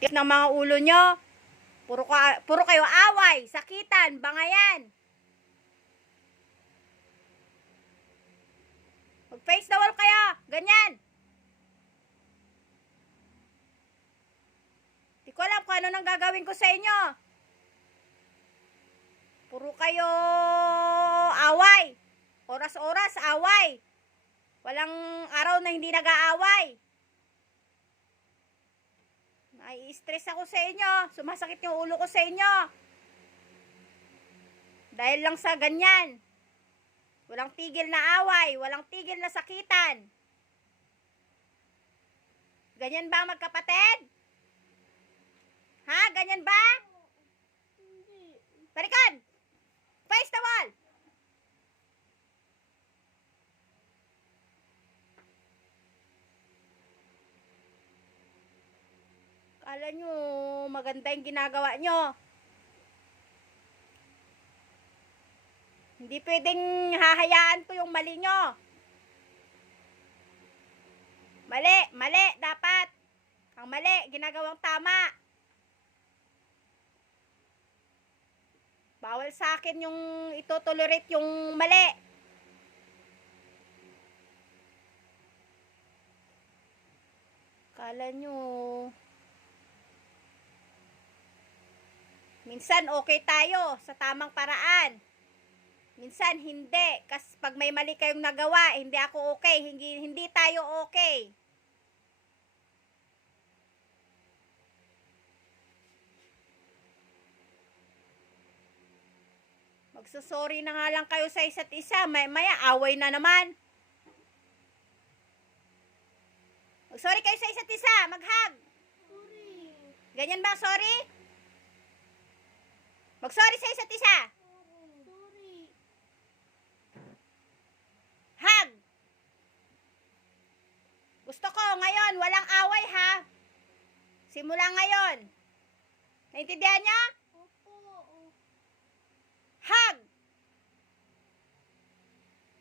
Titip ng mga ulo nyo. Puro kayo away, sakitan, bangayan. Mag-face the wall kayo. Ganyan. Di ko alam kung ano nang gagawin ko sa inyo. Puro kayo away. Oras-oras, away. Walang araw na hindi nag-aaway. Nai-stress ako sa inyo. Sumasakit yung ulo ko sa inyo. Dahil lang sa ganyan. Walang tigil na away. Walang tigil na sakitan. Ganyan ba ang magkapatid? Ha? Ganyan ba? Tarikan! Face the wall! Kala nyo, maganda yung ginagawa nyo. Hindi pwedeng hahayaan ko yung mali nyo. Mali, mali, dapat. Ang mali, ginagawang tama. Bawal sa akin yung ito-tolerate yung mali. Kala nyo, minsan okay tayo sa tamang paraan. Minsan hindi. Kasi pag may mali kayong nagawa, hindi ako okay. Hindi tayo okay. Magsusorry na nga lang kayo sa isa't isa. Maya away na naman. Mag-sorry kayo sa isa't isa. Mag-hug. Ganyan ba, sorry? Mag-sorry sa isa't isa. Hug. Gusto ko ngayon, walang away ha. Simula ngayon. Naintindihan niya? Hug.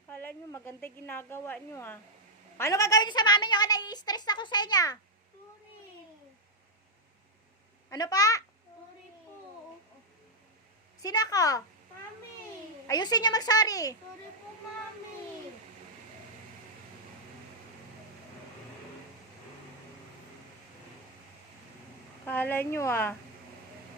Kala nyo maganda ginagawa nyo ha. Ano gagawin nyo sa mami nyo? Nai-stress ako sa inyo. Ano pa? Sorry po. Sino ako? Mami. Ayusin nyo mag-sorry. Sorry po, Mami. Kala nyo ah.